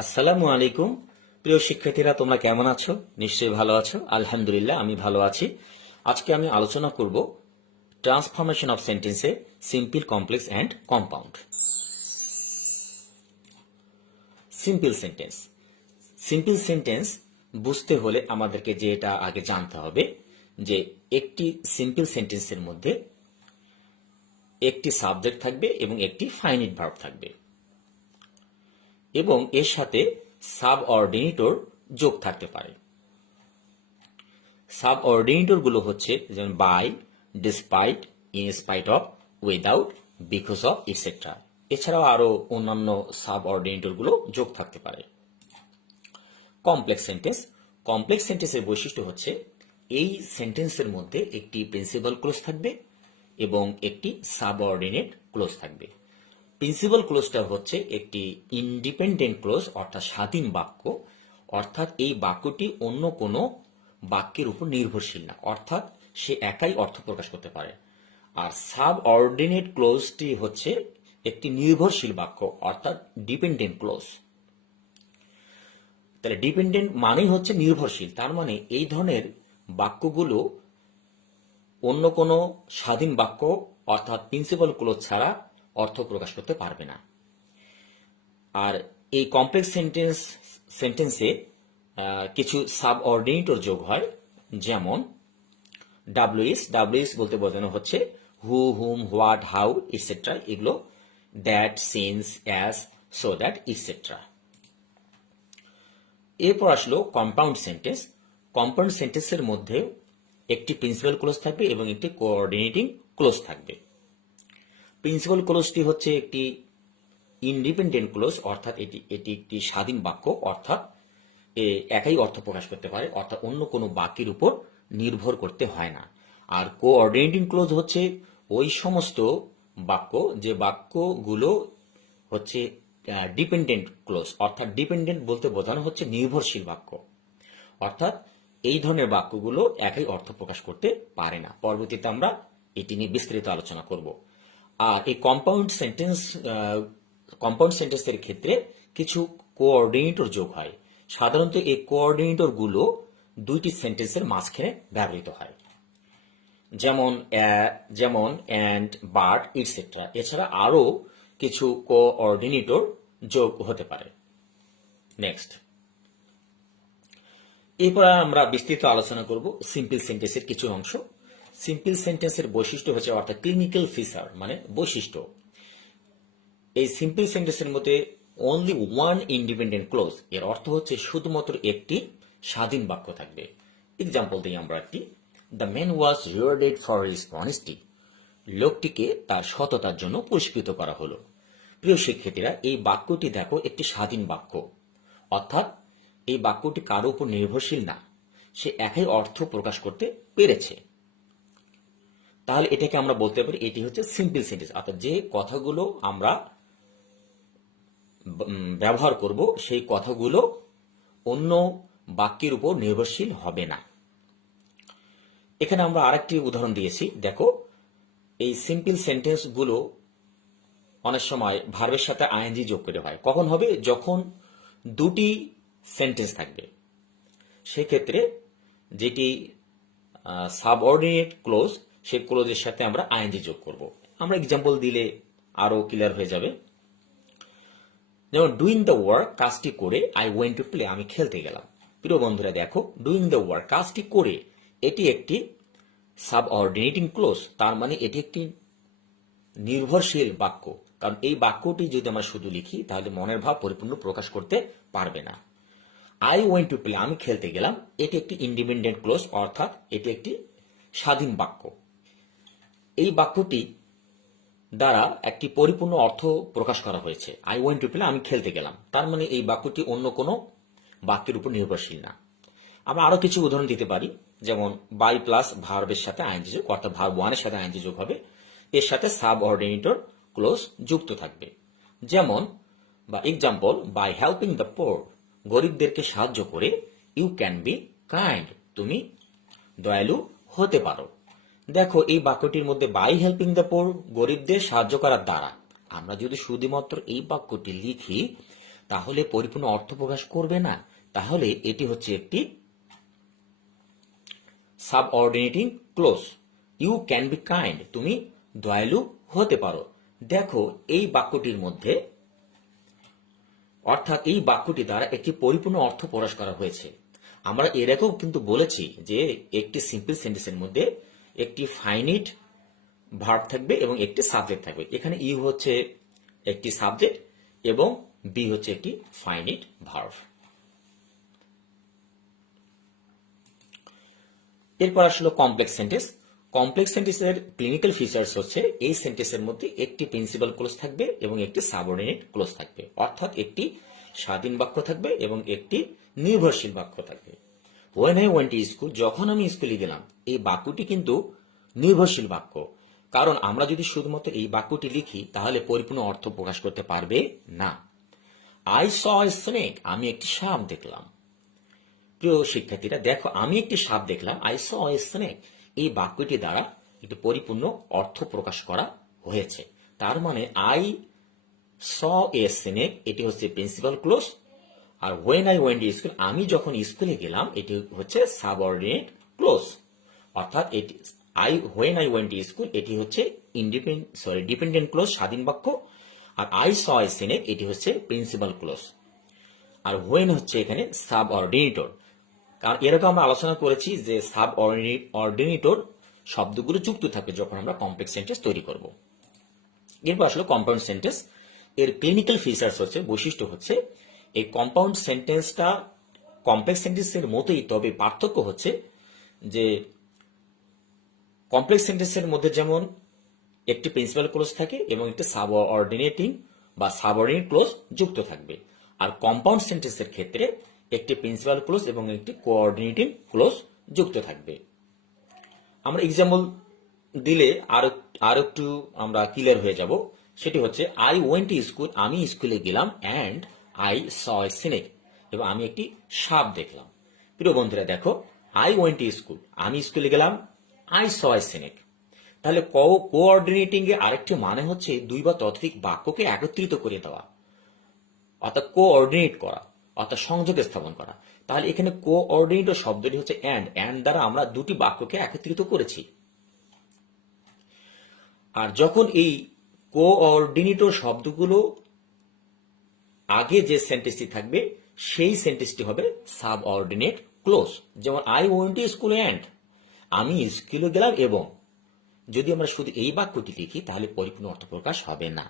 আসসালামু আলাইকুম। প্রিয় শিক্ষার্থীরা, তোমরা কেমন আছো? নিশ্চয়ই ভালো আছো। আলহামদুলিল্লাহ, আমি ভালো আছি। আজকে আমি আলোচনা করব ট্রান্সফরমেশন অফ সেন্টেন্সে simple, complex and compound. Simple sentence. Simple sentence বুঝতে হলে আমাদেরকে যেটা আগে জানতে হবে যে একটি সিম্পল সেন্টেন্সের মধ্যে একটি সাবজেক্ট থাকবে এবং একটি ফাইনিট ভার্ব থাকবে এবং এর সাথে সাবঅর্ডিনেটর যোগ থাকতে পারে। সাবঅর্ডিনেটর গুলো হচ্ছে যেমন by, despite, in spite of, without, because of, etcetera. এছাড়াও আরো অন্যান্য সাবঅর্ডিনেটর গুলো যোগ থাকতে পারে। Complex sentence. কমপ্লেক্স সেন্টেন্সের বৈশিষ্ট্য হচ্ছে এই সেন্টেন্সের মধ্যে একটি প্রিন্সিপাল ক্লোজ থাকবে এবং একটি সাবঅর্ডিনেট ক্লোজ থাকবে। প্রিন্সিপাল ক্লোজটা হচ্ছে একটি ইন্ডিপেন্ডেন্ট ক্লোজ, অর্থাৎ স্বাধীন বাক্য, অর্থাৎ এই বাক্যটি অন্য কোনো বাক্যের উপর নির্ভরশীল না, অর্থাৎ সে একাই অর্থ প্রকাশ করতে পারে। আর সাবঅর্ডিনেট ক্লোজটি হচ্ছে একটি নির্ভরশীল বাক্য, অর্থাৎ ডিপেন্ডেন্ট ক্লোজ। তাহলে ডিপেন্ডেন্ট মানেই হচ্ছে নির্ভরশীল, তার মানে এই ধরনের বাক্যগুলো অন্য কোনো স্বাধীন বাক্য অর্থাৎ প্রিন্সিপাল ক্লোজ ছাড়া অর্থ প্রকাশ করতে পারবে না। আর এই কমপ্লেক্স সেন্টেন্সে কিছু সাবঅর্ডিনেটর যোগ হয়, যেমন ডাব্লিউএস বলতে বোঝানো হচ্ছে হু, হুম, হোয়াট, হাউ, ইটসেট্রা। এগুলো that, since, as, so that, et cetera. এরপর আসলো কম্পাউন্ড সেন্টেন্স। কম্পাউন্ড সেন্টেন্সের মধ্যে একটি প্রিন্সিপাল ক্লোজ থাকবে এবং একটি কোঅর্ডিনেটিং ক্লোজ থাকবে। প্রিন্সিপাল ক্লোজটি হচ্ছে একটি ইন্ডিপেন্ডেন্ট ক্লোজ, অর্থাৎ এটি একটি স্বাধীন বাক্য, অর্থাৎ একাই অর্থ প্রকাশ করতে পারে, অর্থাৎ অন্য কোনো বাক্যের উপর নির্ভর করতে হয় না। আর কোঅর্ডিনেটিং ক্লোজ হচ্ছে ওই সমস্ত বাক্য যে বাক্যগুলো হচ্ছে ডিপেন্ডেন্ট ক্লোজ, অর্থাৎ ডিপেন্ডেন্ট বলতে বোঝানো হচ্ছে নির্ভরশীল বাক্য, অর্থাৎ এই ধরনের বাক্যগুলো একাই অর্থ প্রকাশ করতে পারে না। পরবর্তীতে আমরা এটি নিয়ে বিস্তারিত আলোচনা করব। আর এই কম্পাউন্ড সেন্টেন্সের ক্ষেত্রে কিছু কোঅর্ডিনেটর যোগ হয়। সাধারণত এই কোঅর্ডিনেটর গুলো দুইটি সেন্টেন্সের মাঝখানে ব্যবহৃত হয়, যেমন অ্যান্ড, বাট, ইটসেট্রা। এছাড়া আরো কিছু কোঅর্ডিনেটর যোগ হতে পারে। নেক্সট, এরপর আমরা বিস্তৃত আলোচনা করব সিম্পল সেন্টেন্সের কিছু অংশ। সিম্পল সেন্টেন্সের বৈশিষ্ট্য হচ্ছে, অর্থাৎ ক্লিনিক্যাল ফিচার মানে বৈশিষ্ট্য। এই সিম্পল সেন্টেন্সের মধ্যে অনলি ওয়ান ইন্ডিপেন্ডেন্ট ক্লোজ, এর অর্থ হচ্ছে শুধুমাত্র একটি স্বাধীন বাক্য থাকবে। এক্সাম্পল দিই আমরা একটি, the man was rewarded for his honesty. লোকটিকে তার সততার জন্য পুরস্কৃত করা হলো। প্রিয় শিক্ষার্থীরা, এই বাক্যটি দেখো একটি স্বাধীন বাক্য, অর্থাৎ এই বাক্যটি কারো উপর নির্ভরশীল না, সে একাই অর্থ প্রকাশ করতে পেরেছে। তাহলে এটাকে আমরা বলতে পারি এটি হচ্ছে সিম্পল সেন্টেন্স, অর্থাৎ যে কথাগুলো আমরা ব্যবহার করব সেই কথাগুলো অন্য বাক্যের উপর নির্ভরশীল হবে না। এখানে আমরা আরেকটি উদাহরণ দিয়েছি, দেখো এই সিম্পল সেন্টেন্স গুলো অনেক সময় ভার্বের সাথে আইএনজি যোগ করে হয়। কখন হবে? যখন দুটি সেন্টেন্স থাকবে, সেক্ষেত্রে যেটি সাবঅর্ডিনেট ক্লোজ, সেই ক্লোজের সাথে আমরা আইএনজি যোগ করব। আমরা এক্সাম্পল দিলে আরো ক্লিয়ার হয়ে যাবে। যেমন ডুইং দ্য ওয়ার্ক, কাজটি করে, আই ওয়েন্ট টু প্লে, আমি খেলতে গেলাম। প্রিয় বন্ধুরা দেখো, ডুইং দ্য ওয়ার্ক, কাজটি করে, এটি একটি সাবঅর্ডিনেটিং ক্লোজ, তার মানে এটি একটি নির্ভরশীল বাক্য, কারণ এই বাক্যটি যদি আমরা শুধু লিখি তাহলে মনের ভাব পরিপূর্ণ প্রকাশ করতে পারবে না। আই ওয়েন্ট টু প্লে, আমি খেলতে গেলাম, এটি একটি ইন্ডিপেন্ডেন্ট ক্লোজ, অর্থাৎ এটি একটি স্বাধীন বাক্য। এই বাক্যটি দ্বারা একটি পরিপূর্ণ অর্থ প্রকাশ করা হয়েছে। আই ওয়েন্ট টু প্লে, আমি খেলতে গেলাম, তার মানে এই বাক্যটি অন্য কোনো বাক্যের উপর নির্ভরশীল না। আমরা আরো কিছু উদাহরণ দিতে পারি, যেমন বাই প্লাস ভার্বের সাথে আইএনজি যোগ, অর্থাৎ ভার্ব ওয়ানের সাথে আইএনজি যোগ হবে, এর সাথে সাবঅর্ডিনেটর ক্লোজ যুক্ত থাকবে। যেমন বা example, by helping the poor, গরিবদেরকে সাহায্য করে, ইউ ক্যান বি কাইন্ড, তুমি দয়ালু হতে পারো। দেখো এই বাক্যটির মধ্যে বাই হেল্পিং দ্য পোর, গরিবদের সাহায্য করার দ্বারা, আমরা যদি শুধুমাত্র এই বাক্যটি লিখি তাহলে পরিপূর্ণ অর্থ প্রকাশ করবে না। তাহলে এটি হচ্ছে একটি subordinating clause. You can be kind, তুমি দয়ালু হতে পারো। দেখো এই বাক্যটির মধ্যে, অর্থাৎ এই বাক্যটি দ্বারা একটি পরিপূর্ণ অর্থ প্রকাশ করা হয়েছে। আমরা এর আগেও কিন্তু বলেছি যে একটি সিম্পল সেন্টেন্সের মধ্যে একটি ফাইনিট ভার্ব থাকবে এবং একটি সাবজেক্ট থাকবে। এখানে ইউ হচ্ছে একটি সাবজেক্ট এবং বি হচ্ছে একটি ফাইনিট ভার্ব। এরপর আসলে কমপ্লেক্স সেন্টেন্স। কমপ্লেক্স সেন্টেন্সের ক্লিনিক্যাল ফিচার্স হচ্ছে এই সেন্টেন্সের মধ্যে একটি প্রিন্সিপাল ক্লোজ থাকবে এবং একটি সাবঅর্ডিনেট ক্লোজ থাকবে, অর্থাৎ একটি স্বাধীন বাক্য থাকবে এবং একটি নির্ভরশীল বাক্য থাকবে। When I went to school, যখন আমি স্কুলে গেলাম, এই বাক্যটি কিন্তু নির্ভরশীল বাক্য। কারণ আমরা যদি শুধুমাত্র এই বাক্যটি লিখি তাহলে পরিপূর্ণ অর্থ প্রকাশ করতে পারবে না। আই স এ স্নেক, আমি একটি সাপ দেখলাম। প্রিয় শিক্ষার্থীরা দেখো, আমি একটি সাপ দেখলাম, আই স এ স্নেক, এই বাক্যটি দ্বারা একটি পরিপূর্ণ অর্থ প্রকাশ করা হয়েছে। তার মানে আই স এ স্নেক, এটি হচ্ছে প্রিন্সিপাল ক্লোজ। আর when I went to school, আমি যখন স্কুলে গেলাম, এটি হচ্ছে সাবঅর্ডিনেট ক্লোজ। অর্থাৎ এটি when I went to school, এটি হচ্ছে ডিপেন্ডেন্ট ক্লোজ, স্বাধীন বাক্য। আর আই স এ স্নেক, এটি হচ্ছে প্রিন্সিপাল ক্লোজ। আর হোয়েন হচ্ছে এখানে সাবঅর্ডিনেটর। কারণ এরকম আমরা আলোচনা করেছি যে সাবঅর্ডিনেটর শব্দগুলো যুক্ত থাকে যখন আমরা কমপ্লেক্স সেন্টেন্স তৈরি করব। এরপর আসলে কম্পাউন্ড সেন্টেন্স। এর ক্লিনিক্যাল ফিচার্স হচ্ছে, বৈশিষ্ট্য হচ্ছে, এই কম্পাউন্ড সেন্টেন্সটা কমপ্লেক্স সেন্টেন্সের মতোই, তবে পার্থক্য হচ্ছে যে কমপ্লেক্স সেন্টেন্সের মধ্যে যেমন একটি প্রিন্সিপাল ক্লোজ থাকে এবং একটি সাবঅর্ডিনেটিং বা সাবঅর্ডিনেট ক্লোজ যুক্ত থাকবে। আর কম্পাউন্ড সেন্টেন্সের ক্ষেত্রে একটি প্রিন্সিপাল ক্লোজ এবং একটি কোঅর্ডিনেটিং ক্লোজ যুক্ত থাকবে। আমরা এক্সাম্পল দিলে আর একটু আমরা ক্লিয়ার হয়ে যাব। সেটি হচ্ছে আই ওয়েন্ট টু স্কুল, আমি স্কুলে গেলাম, and I saw a snake, এবং আমি একটি সাপ দেখলাম। প্রিয় বন্ধুরা দেখো, আই ওয়েন্ট টু স্কুল, আমি স্কুলে গেলাম, আই স এ স্নেক। তাহলে কোঅর্ডিনেটিং এর আরেকটি মানে হচ্ছে দুই বা ততোধিক বাক্যকে একত্রিত করে দেওয়া, অর্থাৎ কোঅর্ডিনেট করা, অর্থাৎ সংযোগ স্থাপন করা। তাহলে এখানে কোঅর্ডিনেটর শব্দটি হচ্ছে অ্যান্ড দ্বারা আমরা দুটি বাক্যকে একত্রিত করেছি। আর যখন এই কোঅর্ডিনেটর শব্দগুলো আগে যে সেন্টেন্সটি থাকবে সেই সেন্টেন্সটি হবে সাবঅর্ডিনেট ক্লোজ। যেমন I went to school and, আমি স্কুলে গেলাম এবং, যদি আমরা শুধু এই বাক্যটি লিখি তাহলে পরিপূর্ণ অর্থ প্রকাশ হবে না।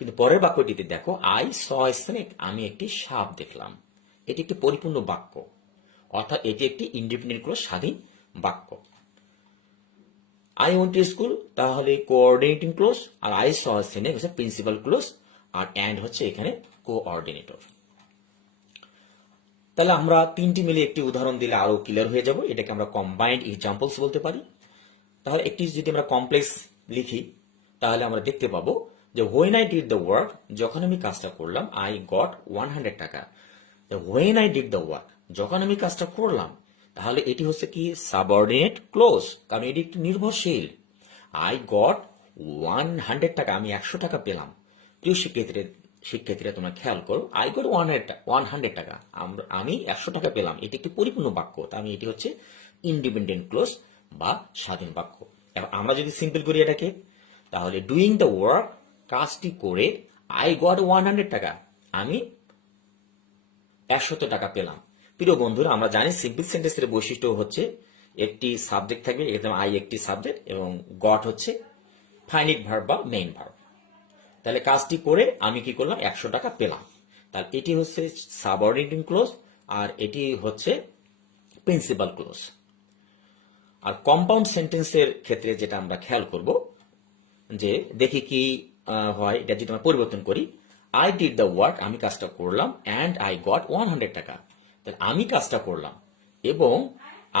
কিন্তু পরের বাক্যটিতে দেখো, আই স এ স্নেক, আমি একটি সাপ দেখলাম, এটি একটি পরিপূর্ণ বাক্য, অর্থাৎ এটি একটি ইন্ডিপেন্ডেন্ট ক্লোজ, স্বাধীন বাক্য। আই ওয়েন্ট টু স্কুল তাহলে কোঅর্ডিনেটিং ক্লোজ, আর আই স এ স্নেক হচ্ছে প্রিন্সিপাল ক্লোজ, আর অ্যান্ড হচ্ছে এখানে কোঅর্ডিনেটর। তাহলে আমরা তিনটি মিলে একটি উদাহরণ দিলে আরো ক্লিয়ার হয়ে যাব। এটাকে আমরা কম্বাইন্ড এক্সাম্পলস বলতে পারি। তাহলে একটি যদি আমরা কমপ্লেক্স লিখি তাহলে আমরা দেখতে পাবো যে when I did the work, যখন আমি কাজটা করলাম, আই গট 100 টাকা। When I did the work, যখন আমি কাজটা করলাম, তাহলে এটি হচ্ছে কি সাবঅর্ডিনেট ক্লোজ, কারণ এটি একটি নির্ভরশীল। আই গট 100 টাকা, আমি 100 টাকা পেলাম। প্রিয় শিক্ষার্থীরা তোমরা খেয়াল করো, আই গট 100 টাকা, আমি 100 টাকা পেলাম, এটি একটি পরিপূর্ণ বাক্য। আমি এটি হচ্ছে ইন্ডিপেন্ডেন্ট ক্লোজ বা স্বাধীন বাক্য। এবার আমরা যদি সিম্পল করি এটাকে, তাহলে ডুইং দ্য ওয়ার্ক, কাজটি করে, আই গট 100 টাকা, আমি 100 টাকা পেলাম। প্রিয় বন্ধুরা, আমরা জানি সিম্পল সেন্টেন্সের বৈশিষ্ট্য হচ্ছে একটি সাবজেক্ট থাকবে, এখানে আই একটি সাবজেক্ট এবং গট হচ্ছে ফাইনিট ভার্ব বা মেইন ভার্ব। তাহলে কাজটি করে আমি কি করলাম, 100 টাকা পেলাম। তাহলে এটি হচ্ছে সাবঅর্ডিনেটিং ক্লোজ আর এটি হচ্ছে প্রিন্সিপাল ক্লোজ। আর কম্পাউন্ড সেন্টেন্সের ক্ষেত্রে যেটা আমরা খেয়াল করব, যে দেখি কি হয়, এটা যদি আমরা পরিবর্তন করি, আই ডিড দ্য ওয়ার্ক, আমি কাজটা করলাম, অ্যান্ড আই গট 100 টাকা। তাহলে আমি কাজটা করলাম এবং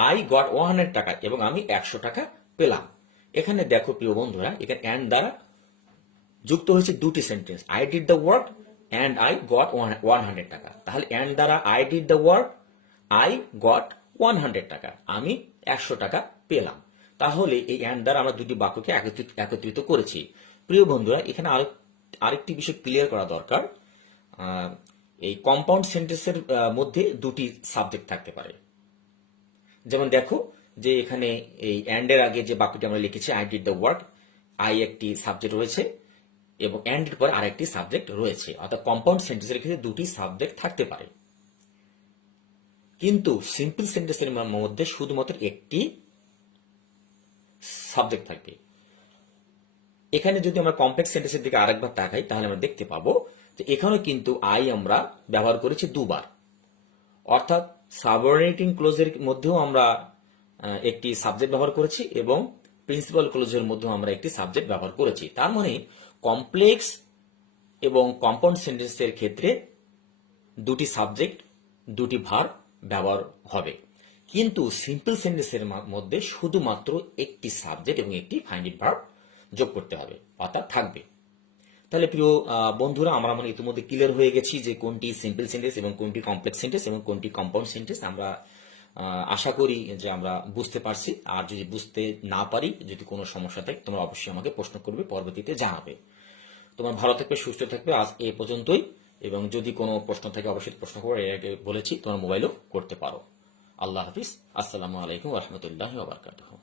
আই গট 100 টাকা এবং আমি 100 টাকা পেলাম। এখানে দেখো প্রিয় বন্ধুরা, এখানে অ্যান্ড দ্বারা যুক্ত হয়েছে দুটি sentence, I did the work and I got 100 টাকা। তাহলে অ্যান্ড দ্বারা I did the work, I got 100 টাকা, আমি 100 টাকা পেলাম। তাহলে এই অ্যান্ড দ্বারা আমরা দুটি বাক্যকে একত্রিত করেছি। প্রিয় বন্ধুরা, এখানে আরেকটি বিষয় ক্লিয়ার করা দরকার। এই কম্পাউন্ড সেন্টেন্সের মধ্যে দুটি সাবজেক্ট থাকতে পারে। যেমন দেখো যে এখানে এই অ্যান্ড এর আগে যে বাক্যটি আমরা লিখেছি I did the work, I একটি সাবজেক্ট রয়েছে এবং অ্যান্ড এর পরে আরেকটি সাবজেক্ট রয়েছে, অর্থাৎ কম্পাউন্ড সেন্টেন্সের ক্ষেত্রে দুটি সাবজেক্ট থাকতে পারে। কিন্তু সিম্পল সেন্টেন্সের মধ্যে শুধুমাত্র একটি সাবজেক্ট থাকবে। এখানে যদি আমরা কমপ্লেক্স সেন্টেন্সের দিকে আরেকবার তাকাই তাহলে আমরা দেখতে পাবো যে এখানে কিন্তু আই আমরা ব্যবহার করেছি দুবার, অর্থাৎ সাবঅর্ডিনেটিং ক্লোজের মধ্যেও আমরা একটি সাবজেক্ট ব্যবহার করেছি এবং প্রিন্সিপাল ক্লোজের মধ্যেও আমরা একটি সাবজেক্ট ব্যবহার করেছি। তার মানে কমপ্লেক্স এবং কম্পাউন্ড সেন্টেন্সের ক্ষেত্রে দুটি সাবজেক্ট দুটি ভার্ব ব্যবহার হবে, কিন্তু সিম্পল সেন্টেন্সের মধ্যে শুধুমাত্র একটি সাবজেক্ট এবং একটি ফাইনাইট ভার্ব যোগ করতে হবে, অর্থাৎ থাকবে। তাহলে প্রিয় বন্ধুরা, আমরা মানে ইতিমধ্যে ক্লিয়ার হয়ে গেছি যে কোনটি সিম্পল সেন্টেন্স এবং কোনটি কমপ্লেক্স সেন্টেন্স এবং কোনটি কম্পাউন্ড সেন্টেন্স। আমরা আশা করি যে আমরা বুঝতে পারছি। আর যদি বুঝতে না পারি, যদি কোনো সমস্যা থাকে, তোমরা অবশ্যই আমাকে প্রশ্ন করবে, পরবর্তীতে জানাবে। তোমার ভালো থাকবে, সুস্থ থাকবে। আজ এ পর্যন্তই, এবং যদি কোনো প্রশ্ন থাকে অবশ্যই প্রশ্ন করবে। এর আগে বলেছি তোমার মোবাইলও করতে পারো। আল্লাহ হাফিজ। আসসালামু আলাইকুম ওয়া রাহমাতুল্লাহি ওয়া বারাকাতুহু।